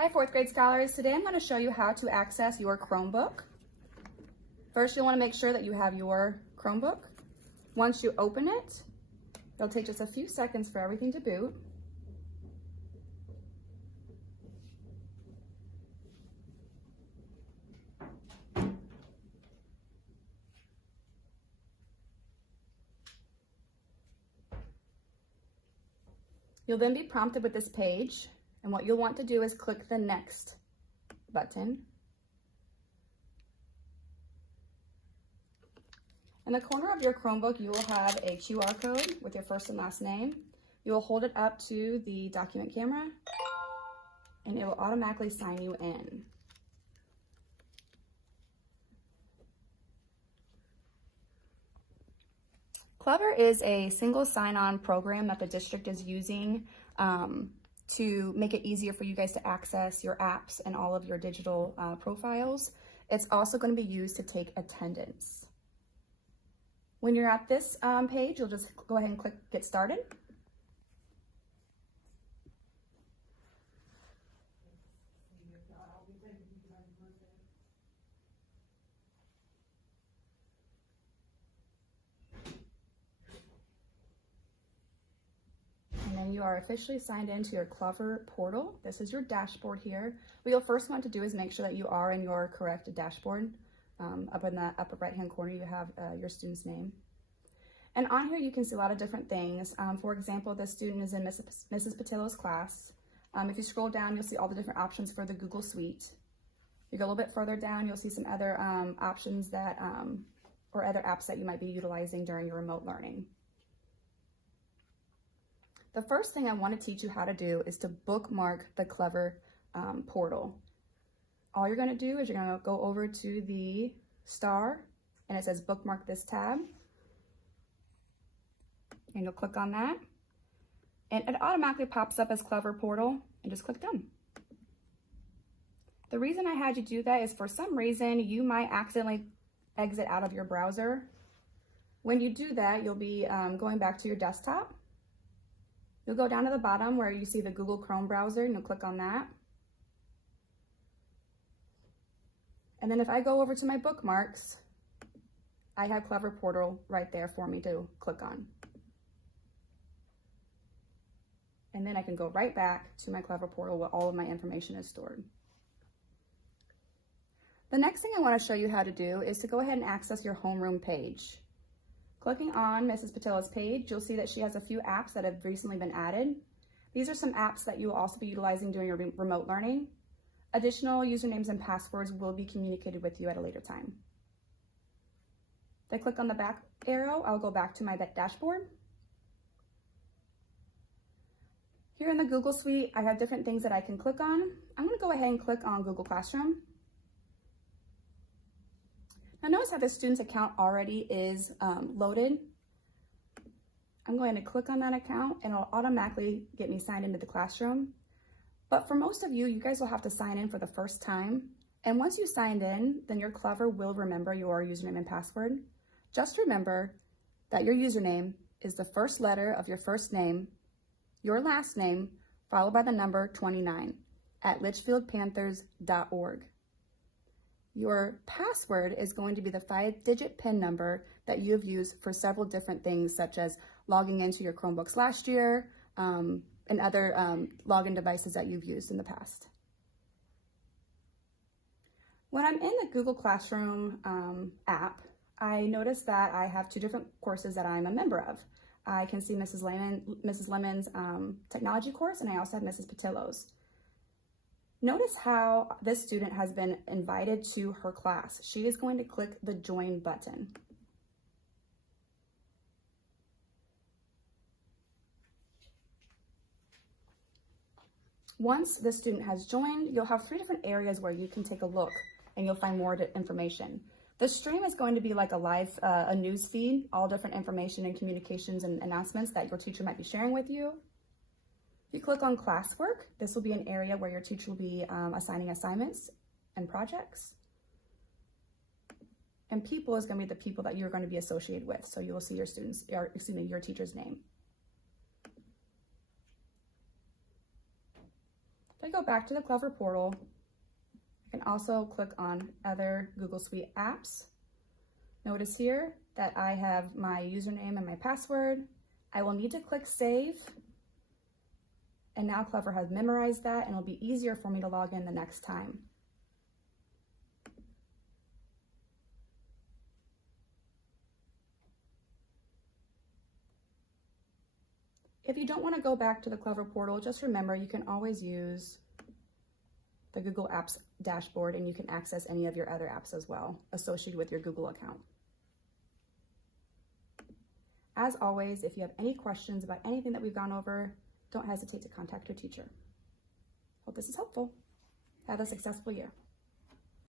Hi, fourth grade scholars. Today I'm going to show you how to access your Chromebook. First, you'll want to make sure that you have your Chromebook. Once you open it, it'll take just a few seconds for everything to boot. You'll then be prompted with this page, and what you'll want to do is click the Next button. In the corner of your Chromebook, you will have a QR code with your first and last name. You will hold it up to the document camera, and it will automatically sign you in. Clever is a single sign-on program that the district is using to make it easier for you guys to access your apps and all of your digital profiles. It's also going to be used to take attendance. When you're at this page, you'll just go ahead and click Get Started. And then you are officially signed into your Clever portal. This is your dashboard here. What you'll first want to do is make sure that you are in your correct dashboard. Up in the upper right-hand corner, you have your student's name. And on here, you can see a lot of different things. For example, this student is in Mrs. Patillo's class. If you scroll down, you'll see all the different options for the Google Suite. You go a little bit further down, you'll see some other options that, or other apps that you might be utilizing during your remote learning. The first thing I want to teach you how to do is to bookmark the Clever portal. All you're going to do is you're going to go over to the star and it says bookmark this tab. And you'll click on that. And it automatically pops up as Clever portal and just click done. The reason I had you do that is for some reason you might accidentally exit out of your browser. When you do that, you'll be going back to your desktop. You'll go down to the bottom where you see the Google Chrome browser and you'll click on that. And then if I go over to my bookmarks, I have Clever portal right there for me to click on. And then I can go right back to my Clever portal where all of my information is stored. The next thing I want to show you how to do is to go ahead and access your homeroom page. Clicking on Mrs. Patillo's page, you'll see that she has a few apps that have recently been added. These are some apps that you will also be utilizing during your remote learning. Additional usernames and passwords will be communicated with you at a later time. If I click on the back arrow, I'll go back to my dashboard. Here in the Google Suite, I have different things that I can click on. I'm going to go ahead and click on Google Classroom. Now notice how the student's account already is loaded. I'm going to click on that account and it'll automatically get me signed into the classroom. But for most of you, you guys will have to sign in for the first time. And once you signed in, then your Clever will remember your username and password. Just remember that your username is the first letter of your first name, your last name, followed by the number 29 at litchfieldpanthers.org. Your password is going to be the 5-digit PIN number that you have used for several different things, such as logging into your Chromebooks last year and other login devices that you've used in the past. When I'm in the Google Classroom app, I notice that I have two different courses that I'm a member of. I can see Mrs. Lemon's technology course, and I also have Mrs. Patillo's. Notice how this student has been invited to her class. She is going to click the Join button. Once the student has joined, you'll have 3 different areas where you can take a look and you'll find more information. The stream is going to be like a live a news feed, all different information and communications and announcements that your teacher might be sharing with you. If you click on Classwork, this will be an area where your teacher will be assigning assignments and projects. And people is going to be the people that you're going to be associated with. So you will see your your teacher's name. If we go back to the Clever portal, I can also click on other Google Suite apps. Notice here that I have my username and my password. I will need to click save. And now Clever has memorized that and it'll be easier for me to log in the next time. If you don't want to go back to the Clever portal, just remember you can always use the Google Apps dashboard and you can access any of your other apps as well associated with your Google account. As always, if you have any questions about anything that we've gone over, don't hesitate to contact your teacher. Hope this is helpful. Have a successful year.